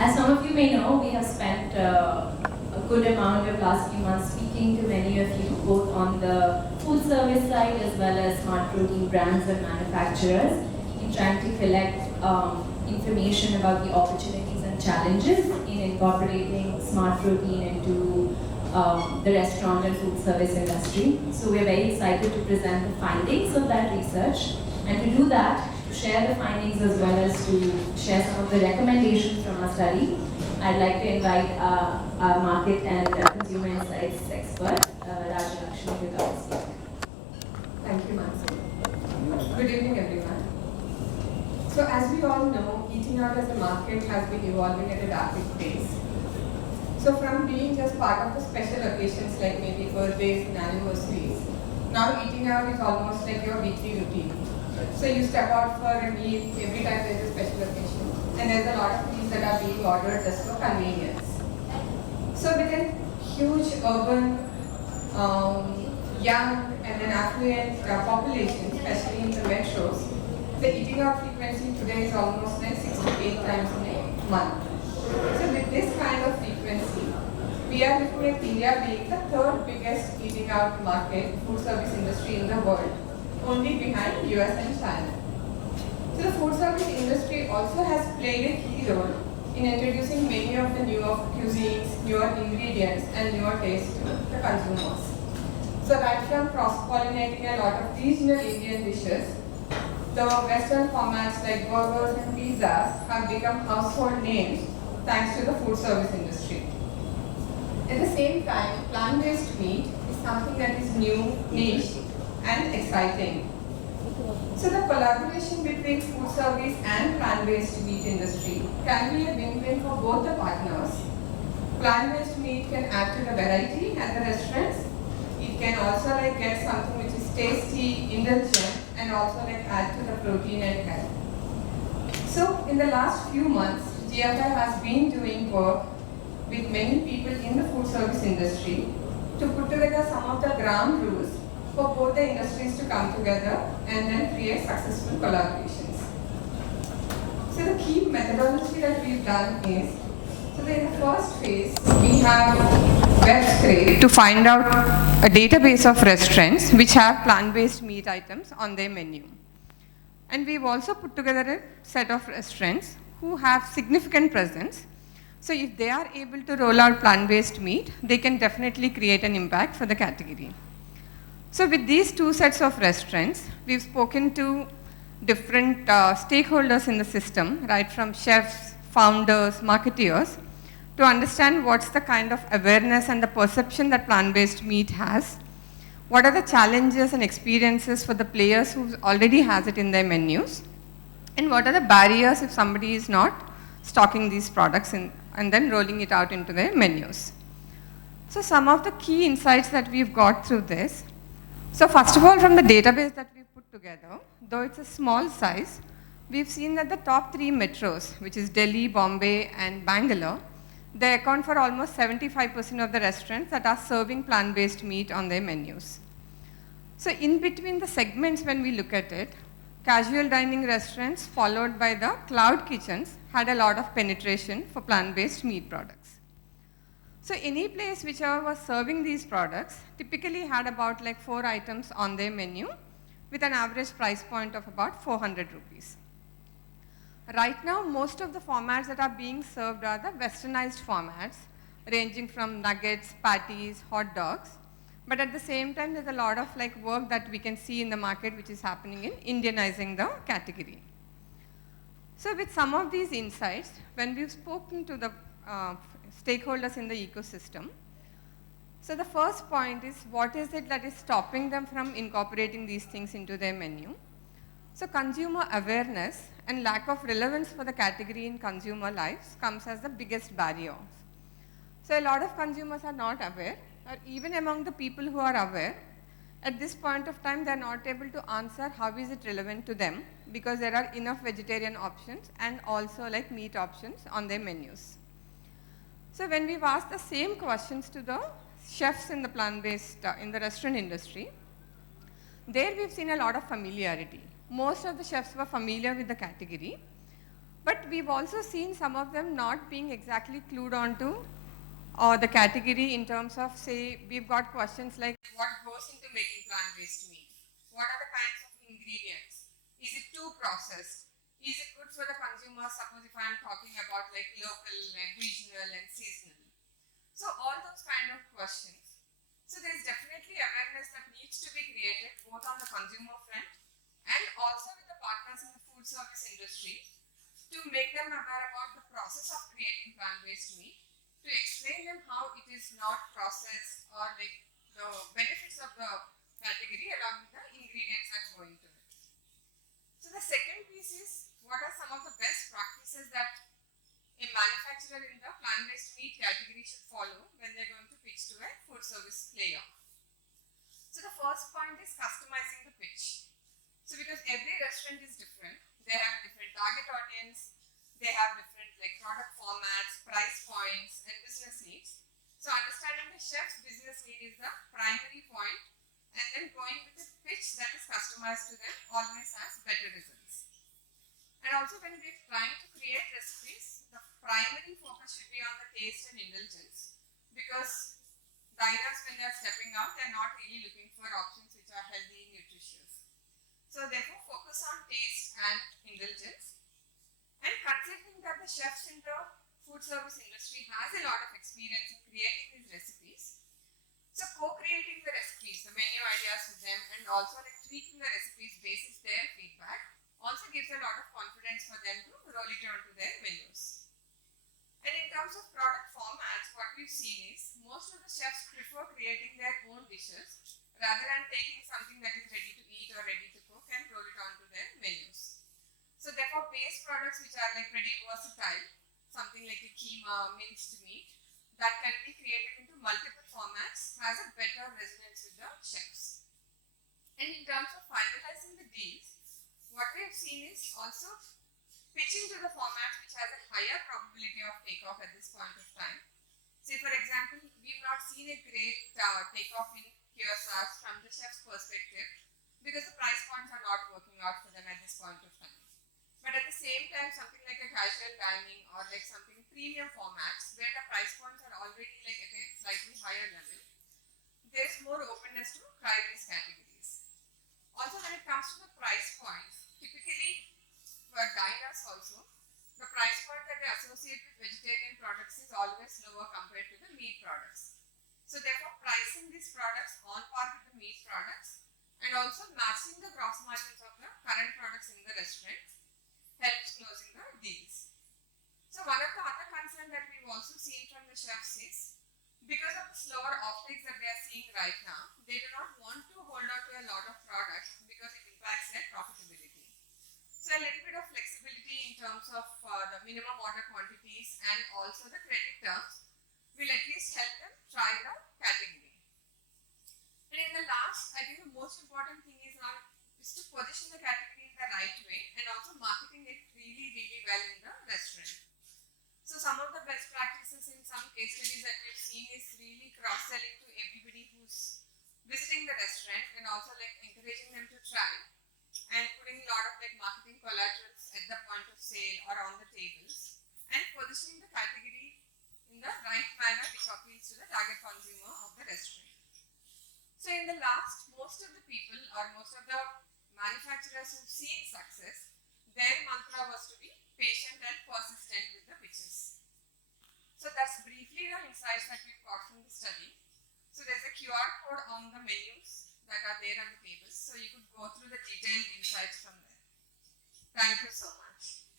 As some of you may know, we have spent a good amount of last few months speaking to many of you, both on the food service side as well as smart protein brands and manufacturers, in trying to collect information about the opportunities and challenges in incorporating smart protein into the restaurant and food service industry. So we're very excited to present the findings of that research, and to do that, to share the findings as well as to share some of the recommendations from our study, I'd like to invite our market and consumer insights expert, Rajyalakshmi Gummadi. Thank you, Mansi. Good evening, everyone. So as we all know, eating out as a market has been evolving at a rapid pace. So from being just part of the special occasions like maybe birthdays and anniversaries, now eating out is almost like your weekly routine. So you step out for a meal every time there's a special occasion, and there's a lot of meals that are being ordered just for convenience. So with a huge urban, young and an affluent population, especially in the metros, the eating out frequency today is almost like 6 to 8 times in a month. So with this kind of frequency, we are looking at India being the third biggest eating out market, food service industry in the world, only behind US and China. So the food service industry also has played a key role in introducing many of the newer cuisines, newer ingredients, and newer tastes to the consumers. So right from cross-pollinating a lot of regional Indian dishes, the Western formats like burgers and pizzas have become household names thanks to the food service industry. At the same time, plant-based meat is something that is new, niche, and exciting. So the collaboration between food service and plant-based meat industry can be a win-win for both the partners. Plant-based meat can add to the variety at the restaurants. It can also get something which is tasty, indulgent, and also add to the protein and health. So in the last few months, GFI has been doing work with many people in the food service industry to put together some of the ground rules for both the industries to come together and then create successful collaborations. So the key methodology that we've done is, so in the first phase, we have web scrape to find out a database of restaurants which have plant-based meat items on their menu. And we've also put together a set of restaurants who have significant presence. So if they are able to roll out plant-based meat, they can definitely create an impact for the category. So with these two sets of restaurants, we've spoken to different stakeholders in the system, right from chefs, founders, marketeers, to understand what's the kind of awareness and the perception that plant-based meat has. What are the challenges and experiences for the players who already has it in their menus? And what are the barriers if somebody is not stocking these products and then rolling it out into their menus? So some of the key insights that we've got through this. So first of all, from the database that we've put together, though it's a small size, we've seen that the top 3 metros, which is Delhi, Bombay, and Bangalore, they account for almost 75% of the restaurants that are serving plant-based meat on their menus. So in between the segments when we look at it, casual dining restaurants followed by the cloud kitchens had a lot of penetration for plant-based meat products. So any place whichever was serving these products typically had about 4 items on their menu with an average price point of about 400 rupees. Right now, most of the formats that are being served are the westernized formats, ranging from nuggets, patties, hot dogs. But at the same time, there's a lot of work that we can see in the market which is happening in Indianizing the category. So with some of these insights, when we've spoken to the stakeholders in the ecosystem, so the first point is, what is it that is stopping them from incorporating these things into their menu? So consumer awareness and lack of relevance for the category in consumer lives comes as the biggest barrier. So a lot of consumers are not aware, or even among the people who are aware, at this point of time they are not able to answer how is it relevant to them, because there are enough vegetarian options and also meat options on their menus. So when we've asked the same questions to the chefs in the plant-based, in the restaurant industry, there we've seen a lot of familiarity. Most of the chefs were familiar with the category, But we've also seen some of them not being exactly clued onto the category in terms of, say, we've got questions like what goes into making plant-based meat? What are the kinds of ingredients? Is it too processed? Is it good for the consumer? Suppose if I'm talking about like local and regional and seasonal. So all those kind of questions. So there is definitely awareness that needs to be created both on the consumer front and also with the partners in the food service industry to make them aware about the process of creating plant-based meat, to explain them how it is not processed or like the benefits of the category along with the ingredients that go into it. So the second piece is what are some of the best practices that a manufacturer in the plant-based meat category should follow when they're going to pitch to a food service player. So the first point is customizing the pitch. So because every restaurant is different, they have different target audience, they have different like product formats, price points and business needs. So understanding the chef's business need is the primary point, and then going with a pitch that is customized to them always has better results. And also when we're trying to create recipes, the primary focus should be on the taste and indulgence, because diners when they are stepping out, they are not really looking for options which are healthy, nutritious. So therefore focus on taste and indulgence, and considering that the chefs in the food service industry has a lot of experience in creating these recipes, so co-creating the recipes, the menu ideas with them, and also like tweaking the recipes based their feedback also gives a lot of confidence for them to roll it onto their menus. And in terms of product formats, what we've seen is most of the chefs prefer creating their own dishes rather than taking something that is ready to eat or ready to cook and roll it onto their menus. So therefore base products which are like pretty versatile, something like a keema, minced meat, that can be created into multiple formats has a better resonance with the chefs. And in terms of finalizing the deals, what we have seen is also pitching to the format which has a higher probability of takeoff at this point of time. Say for example, we've not seen a great takeoff in QSRs from the chef's perspective because the price points are not working out for them at this point of time. But at the same time, something like a casual dining or like something premium formats where the price points are already like at a slightly higher level, there's more openness to try these categories. Also, when it comes to the price points, typically for diners also, the price point that they associate with vegetarian products is always lower compared to the meat products. So therefore, pricing these products on par with the meat products and also matching the gross margins of the current products in the restaurant helps closing the deals. So one of the other concerns that we've also seen from the chefs is because of the slower offtakes that they are seeing right now, they do not want to hold on to a lot of products because it impacts their profitability. So a little bit of flexibility in terms of the minimum order quantities and also the credit terms will at least help them try the category. And in the last, I think the most important thing is to position the category in the right way and also marketing it really well in the restaurant. So some of the best practices in some case studies that we've seen is really cross-selling to everybody who's visiting the restaurant and also like encouraging them to try and putting a lot of like marketing collaterals at the point of sale or on the tables and positioning the category in the right manner which appeals to the target consumer of the restaurant. So in the last, most of the people or most of the manufacturers who've seen success, their mantra was to be patient and persistent with the pitches. So that's briefly the insights that we've got from the study. So there's a QR code on the menus that are there on the tables, so you could go through the detailed insights from there. Thank you so much.